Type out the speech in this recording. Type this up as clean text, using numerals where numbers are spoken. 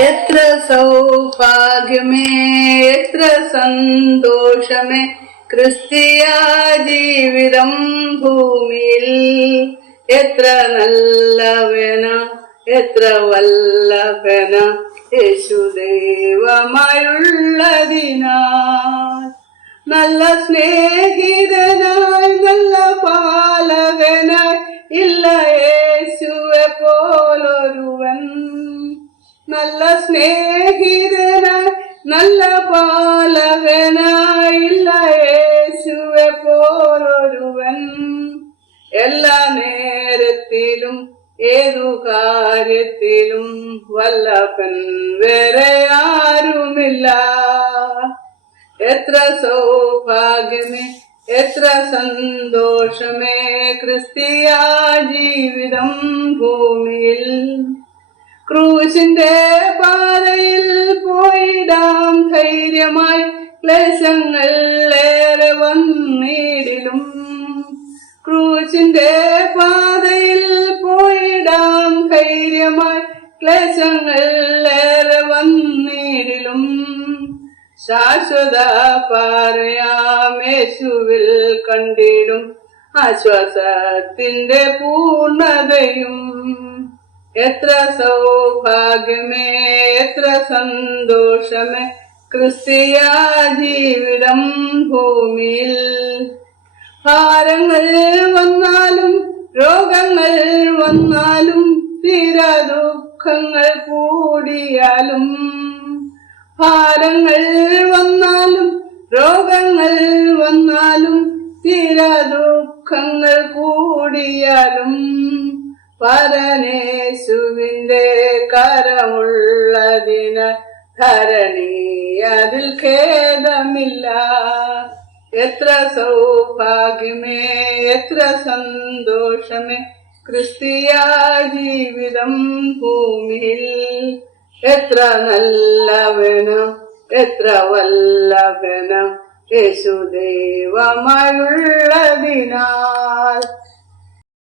എത്ര സൗഭാഗ്യമേ, എത്ര സന്തോഷമേ ക്രിസ്തീയ ജീവിതം ഭൂമിയിൽ. എത്ര നല്ലവന, എത്ര വല്ലഭന യേശുദേവമായുള്ളതിനാൽ. നല്ല സ്നേഹിതനായി, നല്ല പാലകനായി ഇല്ല യേശുവെ പോലൊരുവൻ. നല്ല സ്നേഹിതനായി, നല്ല പാലകനായി ഇല്ല യേശുവെ പോലൊരുവൻ. എല്ലാ നേരത്തിലും ഏതു കാര്യത്തിലും വല്ലഭൻ വേറെ ആരുമില്ല. എത്ര സൗഭാഗ്യമേ, എത്ര സന്തോഷമേ ക്രിസ്തീയ ജീവിതം ഭൂമിയിൽ. ക്രൂശിന്റെ പാതയിൽ പോയിടാം ധൈര്യമായി, ക്ലേശങ്ങൾ ഏറെ വന്നിടിലും. ക്രൂശിന്റെ പാതയിൽ പോയിടാം ധൈര്യമായി, ക്ലേശങ്ങൾ ഏറെ വന്നിടിലും. ശാശ്വത പാറയാം യേശുവിൽ കണ്ടിടും ആശ്വാസത്തിന്റെ പൂർണ്ണതയും. എത്ര സൗഭാഗ്യമേ, എത്ര സന്തോഷമേ ക്രിസ്തീയ ജീവിതം ഭൂമിയിൽ. ഭാരങ്ങൾ വന്നാലും രോഗങ്ങൾ വന്നാലും തീരാ ദുഃഖങ്ങൾ കൂടിയാലും. ഭാരങ്ങൾ വന്നാലും രോഗങ്ങൾ വന്നാലും തീരാ ദുഃഖങ്ങൾ കൂടിയാലും. പരനേശുവിന്റെ കരമുള്ളതിനാൽ ധരണി അതിൽ ഖേദമില്ല. എത്ര സൗഭാഗ്യമേ, എത്ര സന്തോഷമേ ക്രിസ്തീയ ജീവിതം ഭൂമിയിൽ. എത്ര നല്ലവന, എത്ര വല്ലഭന യേശുദേവമായുള്ളതിനാൽ.